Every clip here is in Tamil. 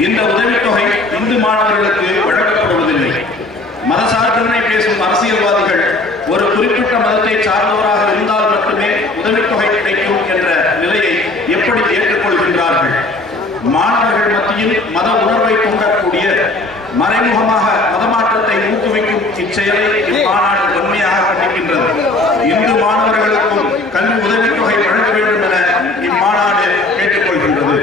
இந்த உதவித்தொகை இந்து மாணவர்களுக்கு வழங்கப்படுவதில்லை மதசார்பின்மை பேசும் அரசியல்வாதிகள் ஒரு குறிப்பிட்ட மதத்தை சார்ந்தவராக இருந்தால் மட்டுமே உதவித்தொகை கிடைக்கும் என்ற நிலையை எப்படி ஏற்றுக்கொள்கின்றார்கள் மாணவர்கள் மத்தியில் மத உணர்வை தூண்டக்கூடிய மறைமுகமாக மதமாற்றத்தை ஊக்குவிக்கும் இச்செயலை இம்மாநாடு வன்மையாக கண்டிக்கின்றது இந்து மாணவர்களுக்கும் கல்வி உதவித்தொகை வழங்க வேண்டும் என இம்மாநாடு கேட்டுக்கொள்கின்றது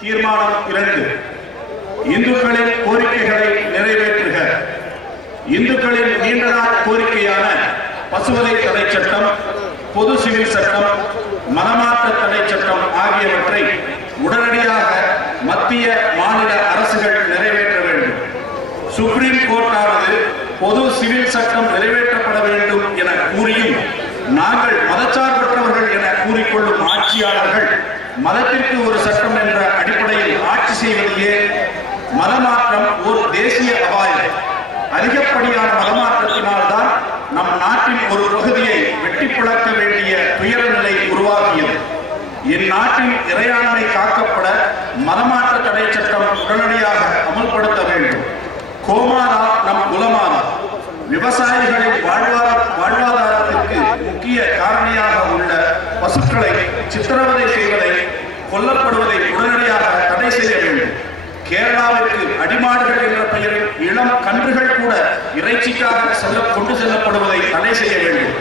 தீர்மானம் இரண்டு இந்துக்களின் கோரிக்கைகளை நிறைவேற்றுக. இந்துக்களின் நீண்ட நாள் கோரிக்கையான பசுவதை தடை சட்டம் பொது சிவில் சட்டம் மனமாற்ற தடை சட்டம் ஆகியவற்றை உடனடியாக மத்திய மாநில அரசுகள் நிறைவேற்ற வேண்டும். சுப்ரீம் கோர்ட்டானது பொது சிவில் சட்டம் நிறைவேற்றப்பட வேண்டும் என கூறியும் நாங்கள் மதச்சார்பற்றவர்கள் என கூறிக்கொள்ளும் ஆட்சியாளர்கள் மதத்திற்கு ஒரு சட்டம் என்ற அடிப்படையில் ஆட்சி செய்வதையே மதமாற்றம் ஒரு தேசிய அபாயம். அதிகப்படியான மதமாற்றத்தினால்தான் நம் நாட்டின் ஒரு பகுதியை வெட்டி பிளக்க வேண்டிய துயர நிலை உருவாகியது இந்நாட்டின் இறையாண்மை காக்கப்பட மதமாற்ற தடை சட்டம் உடனடியாக அமல்படுத்த வேண்டும். கோமாதா நம் குலமாரா விவசாயிகளின் வாழ்வார வாழ்வாதாரத்திற்கு முக்கிய காரணியாக உள்ள பசுக்களை சித்திரவதை செய்வதை கொல்லப்படுவதை உடனடியாக தடை செய்ய வேண்டும். கேரளாவிற்கு அடிமாடுகள் என்ற பெயரில் இளம் கன்றுகள் கூட இறைச்சிக்காக செல்ல கொண்டு செல்லப்படுவதை தடை செய்ய வேண்டும்.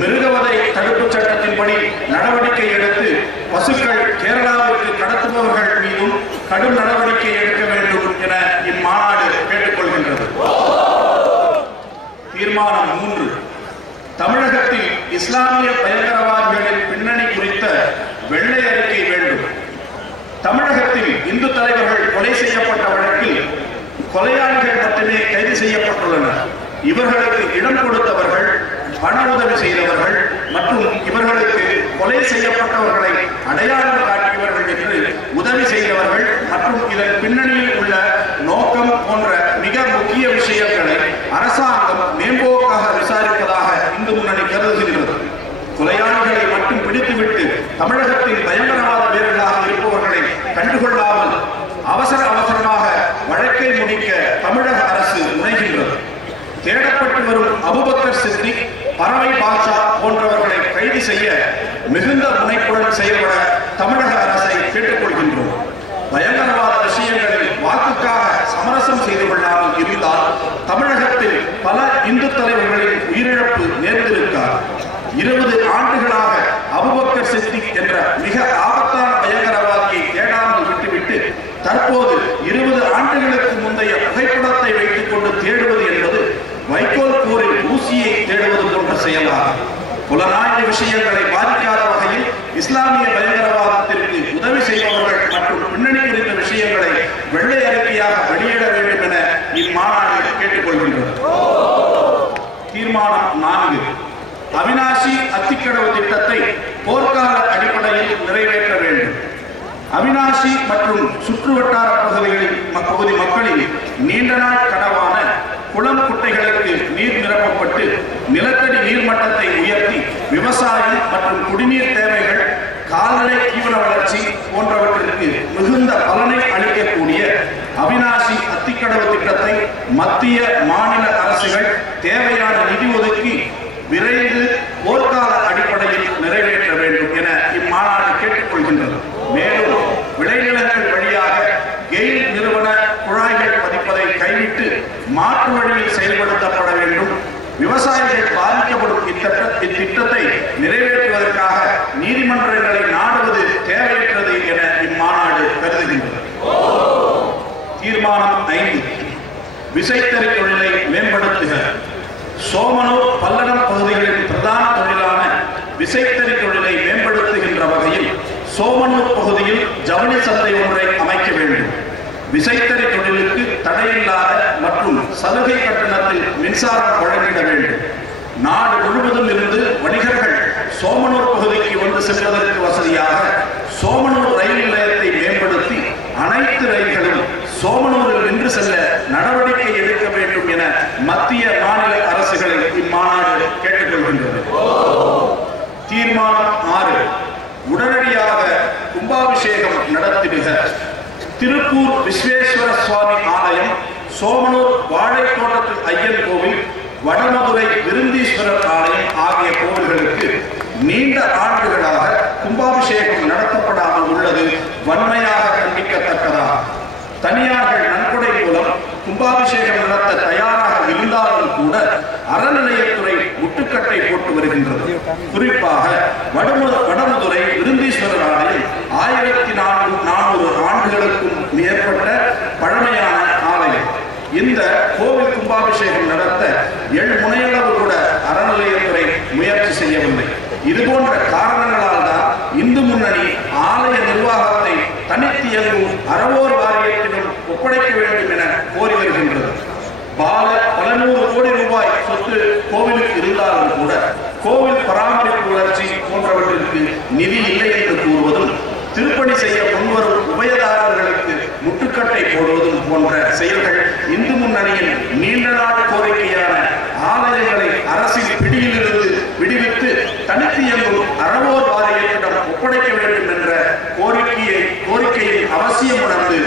மிருகவதை தடுப்புச் சட்டத்தின்படி நடவடிக்கை எடுத்து பசுக்கள் கேரளாவிற்கு கடத்துபவர்கள் மீதும் கடும் நடவடிக்கை எடுக்க வேண்டும் என இம்மாநாடு கேட்டுக்கொள்கின்றது. தீர்மானம் மூன்று. தமிழகத்தில் இஸ்லாமிய பயங்கரவாதிகளின் பின்னணி குறித்த வெள்ளை அறிக்கை வேண்டும். தமிழகத்தில் இந்து தலைவர்கள் கொலை செய்யப்பட்ட வழக்கில் கொலையாளிகள் மட்டுமே கைது செய்யப்பட்டுள்ளனர். இவர்களுக்கு இடம் கொடுத்தவர்கள் பண உதவி செய்தவர்கள் மற்றும் இவர்களுக்கு கொலை செய்யப்பட்டவர்களை அடையாளம் காட்டியவர்கள் என்று உதவி செய்தவர்கள் மற்றும் இதன் பின்னணியில் உள்ள நோக்கம் போன்ற மிக முக்கிய விஷயங்களை அரசாங்கம் சித்திக் பரமை பாட்சா போன்றவர்களை கைது செய்ய மிகுந்த முனைப்புடன் செயல்பட தமிழக அரசை கேட்டுக்கொள்கின்றோம். பயங்கரவாத விஷயங்களில் வாக்குக்காக சமரசம் செய்து கொள்ளாமல் இருந்தால் தமிழகத்தில் பல இந்து தலைவர்களின் உயிரிழப்பு நேர்ந்திருக்கார் இருபது ஆண்டுகளாக அபுபக்கர் சித்திக் என்ற மிக ஆபத்தான பயங்கரவாதியை தேடாமல் விட்டுவிட்டு தற்போது இருபது ஆண்டுகளுக்கு முந்தைய புகைப்படத்தை வைத்துக் கொண்டு தேடுவது என்பது வைக்கோல் கூறில் ஊசியை தேடுவது போன்ற செயலாகும் புலனாய்வு விஷயங்களை பாதிக்காத வகையில் இஸ்லாமிய பயங்கரவாதத்திற்கு உதவி செய்பவர்கள் மற்றும் பின்னணி குறித்த விஷயங்களை வெள்ளை அறிக்கையாக வெளியிட வேண்டும் என இம்மாநாடு கேட்டுக்கொள்கின்றது தீர்மானம் நான்கு. அவினாசி அத்திக்கடவு திட்டத்தை போர்க்கால அடிப்படையில் நிறைவேற்ற வேண்டும். அவினாசி மற்றும் சுற்றுவட்டார பகுதிகளில் பகுதி மக்களின் நீண்ட நாள் கனவான குளம் குட்டைகளுக்கு நீர் நிரப்பப்பட்டு நிலத்தடி நீர்மட்டத்தை உயர்த்தி விவசாயம் மற்றும் குடிநீர் தேவைகள் கால்நடை தீவன வளர்ச்சி போன்றவற்றிற்கு மிகுந்த பலனை அளிக்கக்கூடிய அவினாசி அத்திக்கடவு திட்டத்தை மத்திய மாநில அரசுகள் தேவையான நிதி ஒதுக்கி விரைந்து விசைத்தறி தொழிலை மேம்படுத்துக. சோமனூர் பல்லடம் பகுதிகளின் பிரதான தொழிலான விசைத்தறி தொழிலை மேம்படுத்துகின்ற வகையில் சோமனூர் பகுதியில் ஜவுளி சந்தை ஒன்றை அமைக்க வேண்டும். விசைத்தறி தொழிலுக்கு தடையில்லாத மற்றும் சலுகை கட்டணத்தில் மின்சாரம் வழங்கிட வேண்டும். நாடு முழுவதும் இருந்து வணிகர்கள் சோமனூர் பகுதிக்கு வந்து செல்வதற்கு வசதியாக சோமனூர் ரயில் நிலையத்தை மேம்படுத்தி அனைத்து ரயில்களும் சோமனூரில் நின்று செல்ல மத்திய மாநில அரசுகளை இம்மாநாடு கேட்டுக்கொள்கின்றது. தீர்மானம் ஆறு உடனடியாக கும்பாபிஷேகம் நடத்திடுக திருப்பூர் விஸ்வேஸ்வர சுவாமி ஆலயம் சோமனூர் வாழைத்தோட்டத்தில் ஐயன் கோவில் வடமதுரை விருந்தீஸ்வரர் ஆலயம் ஆகிய கோவில்களுக்கு நீண்ட ஆண்டுகளாக கும்பாபிஷேகம் நடத்தப்படாமல் உள்ளது வன்மையாக கண்டிக்கத்தக்கதா? தனியார்கள் கும்பாபிஷேகம் நடத்த தயாராக இருந்தாலும் கூட அறநிலையத்துறை முட்டுக்கட்டை போட்டு வருகின்றது. குறிப்பாக வடமு வடமுதுரை விருந்தீஸ்வரர் ஆலயம் ஆயிரத்தி நானூறு நானூறு ஆண்டுகளுக்கும் மேற்பட்ட பழமையான ஆலயம். இந்த கோவில் கும்பாபிஷேகம் நடத்த எள் முனையளவு கூட அறநிலையத்துறை முயற்சி செய்யவில்லை. இது போன்ற காரணங்களால் தான் இந்து முன்னணி ஆலய நிர்வாகத்தை தனித்து இயங்கும் அறவோர் வாரியத்திடம் ஒப்படைக்க வேண்டும் என கோரி வருகின்றது பால பல கோடி ரூபாய் சொத்து கோவிலுக்கு இருந்தாலும் கூட கோவில் பராமரிப்பு வளர்ச்சி போன்றவற்றிற்கு நிதி இல்லை என்று கூறுவதும் திருப்பணி செய்ய முன்வரும் உபயதாரர்களுக்கு முட்டுக்கட்டை போடுவதும் போன்ற செயல்கள் இந்து முன்னணியின் நீண்ட நாள் கோரிக்கையான ஆலயங்களை அரசின் பிடியிலிருந்து விடுவித்து தனித்து இயங்கும் அறவோர் வாரியத்திடம் ஒப்படைக்க வேண்டும் என்ற கோரிக்கையை கோரிக்கையின் அவசியம் உணர்ந்து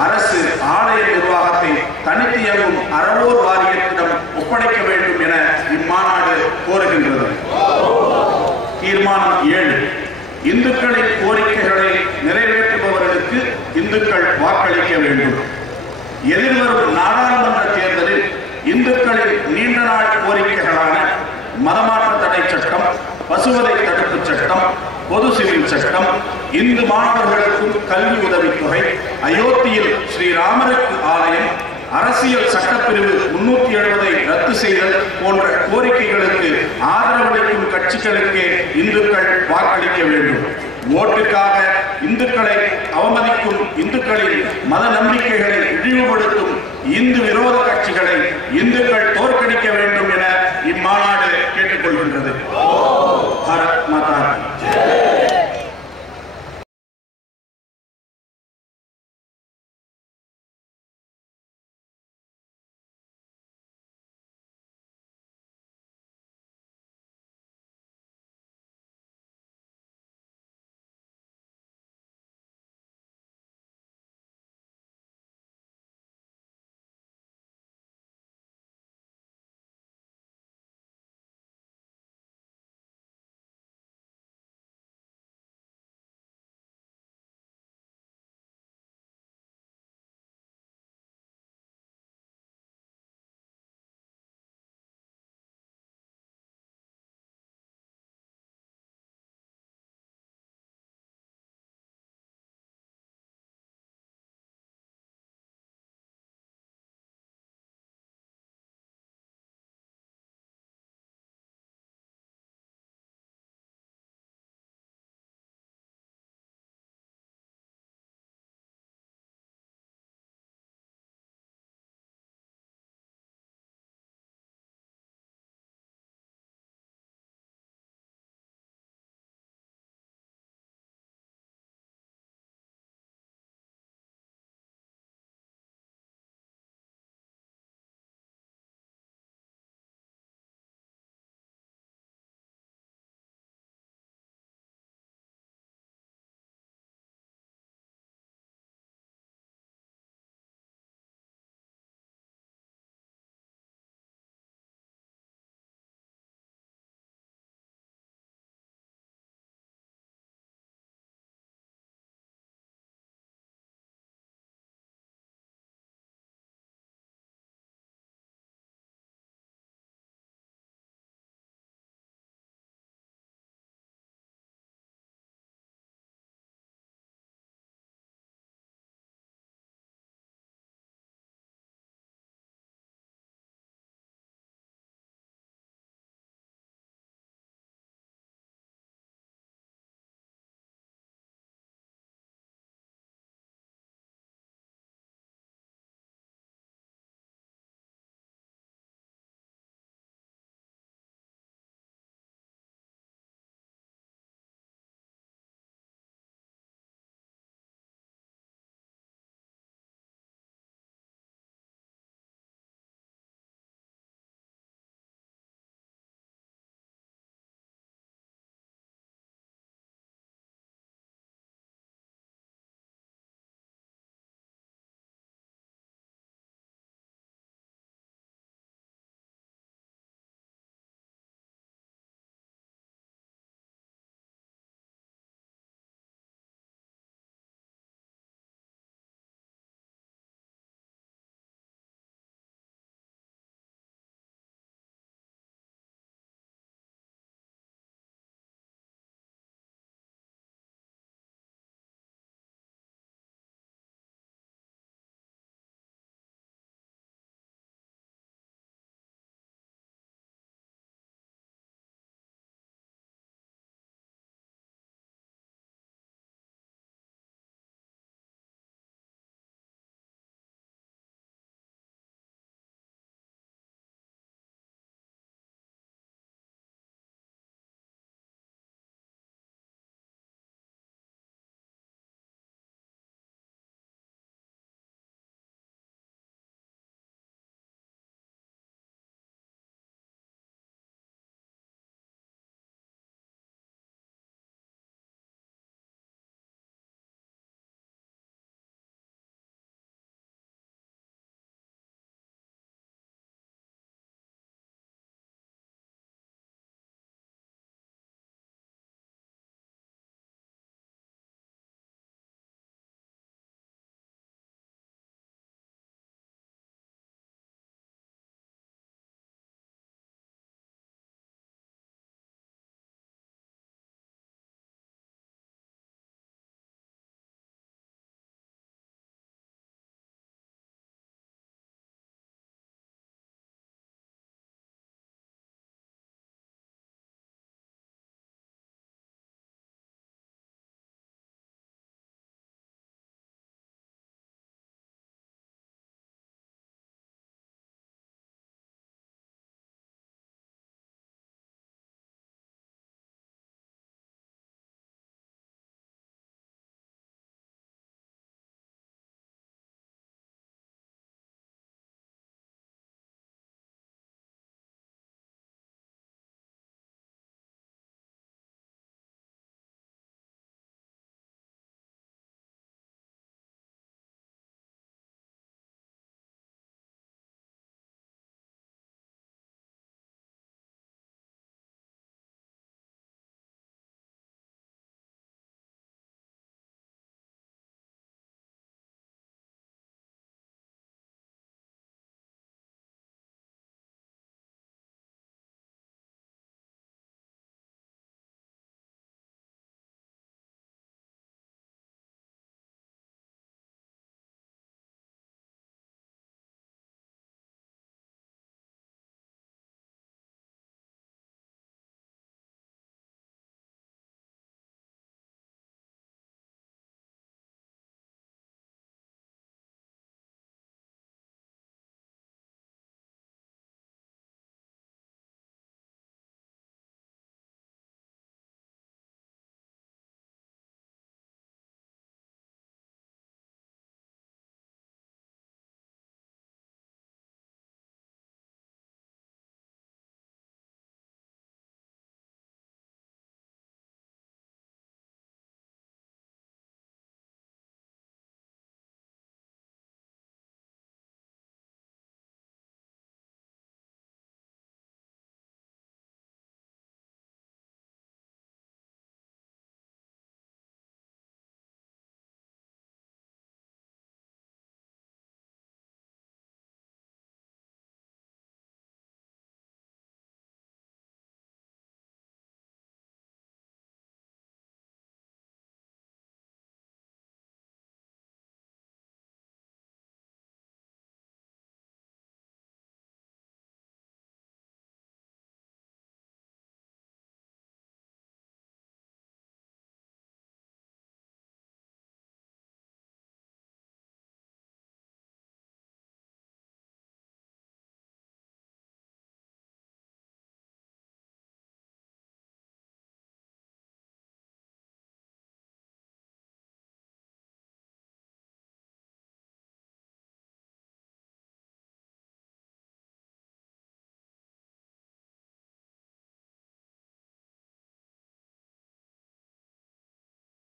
அரசு ஆலய நிர்வாகத்தை தனித்து இயங்கும் அறவோர் வாரியத்திடம் ஒப்படைக்க வேண்டும் என இம்மாநாடு கோருகின்றது தீர்மானம் ஏழு இந்துக்களின் கோரிக்கைகளை நிறைவேற்றுபவர்களுக்கு இந்துக்கள் வாக்களிக்க வேண்டும். எதிர்வரும் நாடாளுமன்ற தேர்தலில் இந்துக்களின் நீண்ட நாள் கோரிக்கைகளான மதமாற்ற தடை சட்டம் பசுவதை தடுப்பு சட்டம் பொது சிவில் சட்டம் இந்து மாணவர்களுக்கும் கல்வி உதவித்தொகை அயோத்தியில் ஸ்ரீராமருக்கு ஆலயம் அரசியல் சட்டப்பிரிவு முன்னூத்தி எழுபதை ரத்து செய்தல் போன்ற கோரிக்கைகளுக்கு ஆதரவளிக்கும் கட்சிகளுக்கே இந்துக்கள் வாக்களிக்க வேண்டும். ஓட்டுக்காக இந்துக்களை அவமதிக்கும் இந்துக்களின் மத நம்பிக்கைகளை இழிவுபடுத்தும் இந்து விரோத கட்சிகளை இந்துக்கள் தோற்கடிக்க வேண்டும் என இம்மாநாடு கேட்டுக்கொள்கின்றது. பாரத் மாதா